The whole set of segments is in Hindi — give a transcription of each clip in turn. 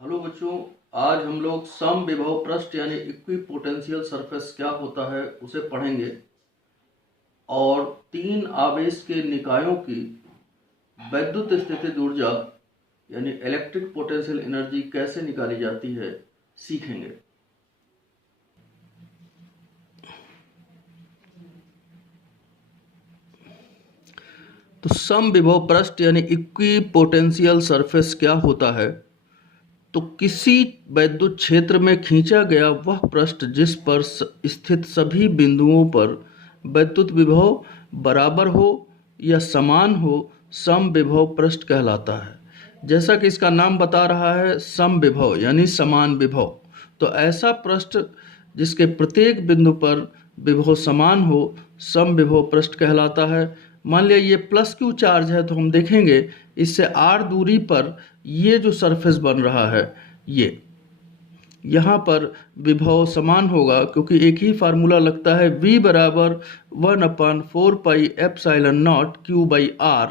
हेलो बच्चों, आज हम लोग सम विभव पृष्ठ यानी इक्विपोटेंशियल सरफेस क्या होता है उसे पढ़ेंगे और तीन आवेश के निकायों की वैद्युत स्थितिज ऊर्जा यानी इलेक्ट्रिक पोटेंशियल एनर्जी कैसे निकाली जाती है सीखेंगे। तो सम विभव पृष्ठ यानी इक्विपोटेंशियल सरफेस क्या होता है? तो किसी वैद्युत क्षेत्र में खींचा गया वह पृष्ठ जिस पर स्थित सभी बिंदुओं पर वैद्युत विभव बराबर हो या समान हो, सम विभव पृष्ठ कहलाता है। जैसा कि इसका नाम बता रहा है, सम विभव यानी समान विभव। तो ऐसा पृष्ठ जिसके प्रत्येक बिंदु पर विभव समान हो, सम विभव पृष्ठ कहलाता है। मान लिया ये प्लस क्यू चार्ज है, तो हम देखेंगे इससे आर दूरी पर ये जो सरफेस बन रहा है, ये यहाँ पर विभव समान होगा, क्योंकि एक ही फार्मूला लगता है V बराबर 1/4 पाई एप्सिलॉन नॉट Q/R।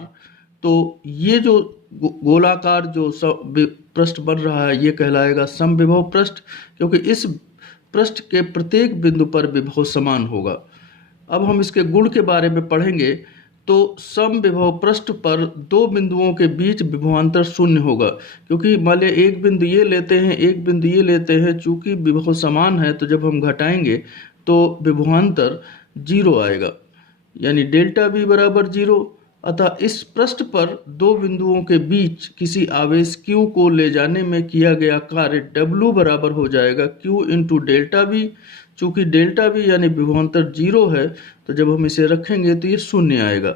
तो ये जो गोलाकार जो पृष्ठ बन रहा है ये कहलाएगा सम विभव पृष्ठ, क्योंकि इस पृष्ठ के प्रत्येक बिंदु पर विभव समान होगा। अब हम इसके गुण के बारे में पढ़ेंगे। तो सम विभव पृष्ठ पर दो बिंदुओं के बीच विभवांतर शून्य होगा, क्योंकि मान लिया एक बिंदु ये लेते हैं, एक बिंदु ये लेते हैं, चूंकि विभव समान है तो जब हम घटाएंगे तो विभवांतर जीरो आएगा, यानी डेल्टा V बराबर जीरो। अतः इस पृष्ठ पर दो बिंदुओं के बीच किसी आवेश Q को ले जाने में किया गया कार्य W बराबर हो जाएगा Q इंटू डेल्टा V। चूंकि डेल्टा V यानी विभवांतर जीरो है, तो जब हम इसे रखेंगे तो ये शून्य आएगा।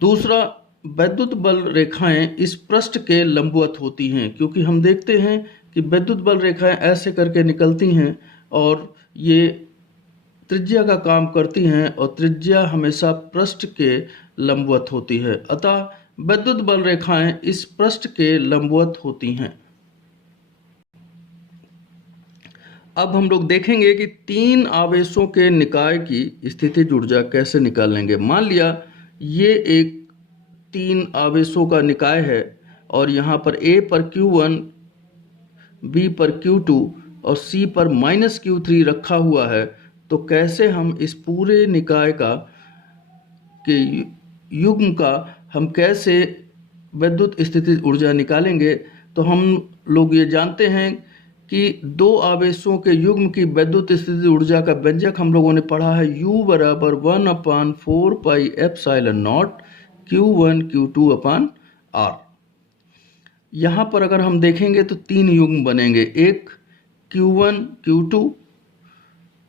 दूसरा, वैद्युत बल रेखाएं इस पृष्ठ के लंबवत होती हैं, क्योंकि हम देखते हैं कि वैद्युत बल रेखाएं ऐसे करके निकलती हैं और ये त्रिज्या का काम करती हैं, और त्रिज्या हमेशा पृष्ठ के लंबवत होती है। अतः वैद्युत बल रेखाएं इस पृष्ठ के लंबवत होती हैं। अब हम लोग देखेंगे कि तीन आवेशों के निकाय की स्थितिज ऊर्जा कैसे निकालेंगे। मान लिया ये एक तीन आवेशों का निकाय है और यहाँ पर A पर Q1, B पर Q2 और C पर -Q3 रखा हुआ है। तो कैसे हम इस पूरे निकाय का के युग्म का हम कैसे वैद्युत स्थितिज ऊर्जा निकालेंगे? तो हम लोग ये जानते हैं कि दो आवेशों के युग्म की वैद्युत स्थितिज ऊर्जा का व्यंजक हम लोगों ने पढ़ा है U बराबर 1/4 pi epsilon not Q1 Q2/R। यहाँ पर अगर हम देखेंगे तो तीन युग्म बनेंगे, एक Q1 Q2,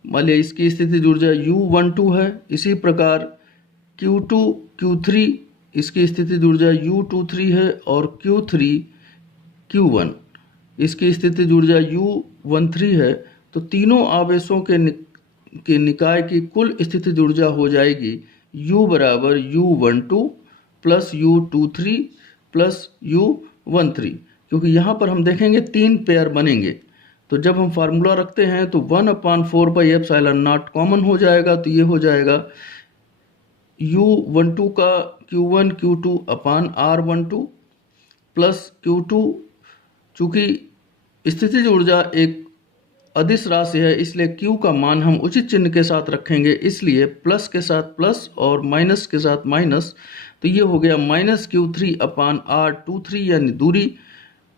मान लिया इसकी स्थितिज ऊर्जा U12 है। इसी प्रकार Q2 Q3, इसकी स्थितिज ऊर्जा U23 है, और Q3 Q1, इसकी स्थितिज ऊर्जा U13 है। तो तीनों आवेशों के निकाय की कुल स्थितिज ऊर्जा हो जाएगी U बराबर U12 plus U23 plus U13, क्योंकि यहाँ पर हम देखेंगे तीन पेयर बनेंगे। तो जब हम फार्मूला रखते हैं तो 1/4 पाई एप्सिलॉन नॉट कॉमन हो जाएगा, तो ये हो जाएगा U12 का Q1 Q2/R12 प्लस Q2, चूँकि स्थितिज ऊर्जा एक अदिश राशि है इसलिए Q का मान हम उचित चिन्ह के साथ रखेंगे, इसलिए प्लस के साथ प्लस और माइनस के साथ माइनस। तो ये हो गया -Q3/R23 यानी दूरी,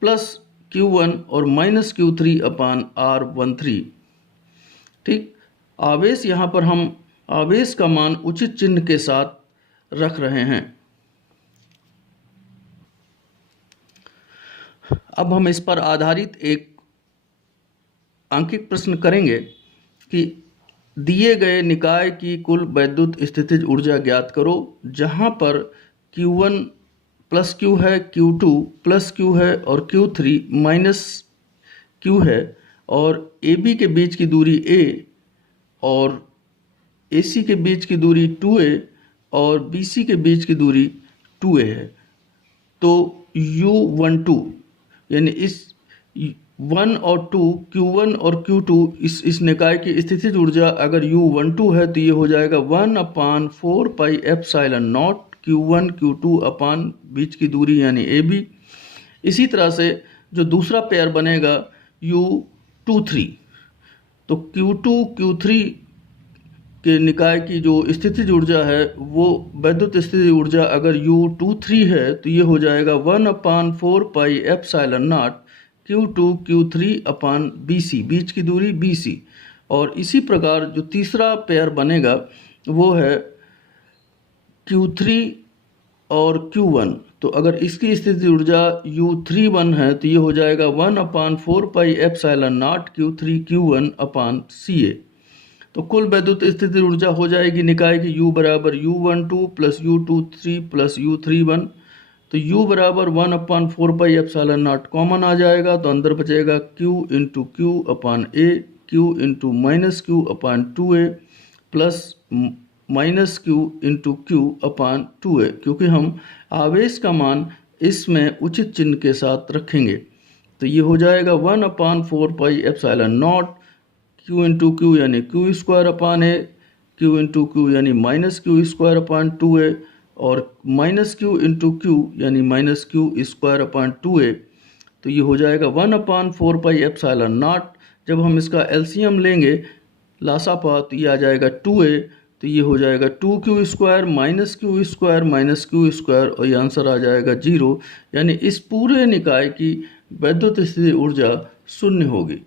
प्लस Q1 और -Q3/R13। ठीक, आवेश यहाँ पर हम आवेश का मान उचित चिन्ह के साथ रख रहे हैं। अब हम इस पर आधारित एक अंकित प्रश्न करेंगे कि दिए गए निकाय की कुल वैद्युत स्थितिज ऊर्जा ज्ञात करो, जहां पर Q1 प्लस Q है, Q2 प्लस Q है और Q3 माइनस Q है, और AB के बीच की दूरी A और AC के बीच की दूरी 2A और BC के बीच की दूरी 2A है। तो U12 यानी इस 1 और 2, Q1 और Q2, इस निकाय की स्थितिज ऊर्जा अगर U12 है तो ये हो जाएगा 1/4 pi epsilon not Q1 Q2 बीच की दूरी यानी AB। इसी तरह से जो दूसरा पेयर बनेगा U23। तो Q2 Q3 के निकाय की जो स्थितिज ऊर्जा है वो वैद्युत स्थितिज ऊर्जा अगर U23 है तो ये हो जाएगा 1/4πε0 Q2 Q3 अपान BC, बीच की दूरी BC। और इसी प्रकार जो तीसरा पेयर बनेगा वो है Q3 और Q1। तो अगर इसकी स्थिति ऊर्जा U31 है तो ये हो जाएगा 1/4πε0 Q3 Q1 अपान CA। तो कुल वैद्युत स्थिति ऊर्जा हो जाएगी निकाय की U बराबर U12 plus U23 plus U31। तो U बराबर 1/4πε0 कॉमन आ जाएगा, तो अंदर बचेगा Q into Q upon A, Q into minus Q upon 2A plus minus Q into Q upon 2A, क्योंकि हम आवेश का मान इसमें उचित चिन्ह के साथ रखेंगे। तो ये हो जाएगा 1/4πε0 Q इंटू Q यानी Q square upon A, Q into Q यानी minus Q square upon 2A और माइनस Q इंटू Q यानी minus Q square upon 2A। तो ये हो जाएगा 1/4πε0। जब हम इसका एलसीएम लेंगे लासापा तो ये आ जाएगा 2A। तो ये हो जाएगा 2Q square minus Q square minus Q square और ये आंसर आ जाएगा 0, यानी इस पूरे निकाय की वैद्युत स्थिति ऊर्जा शून्य होगी।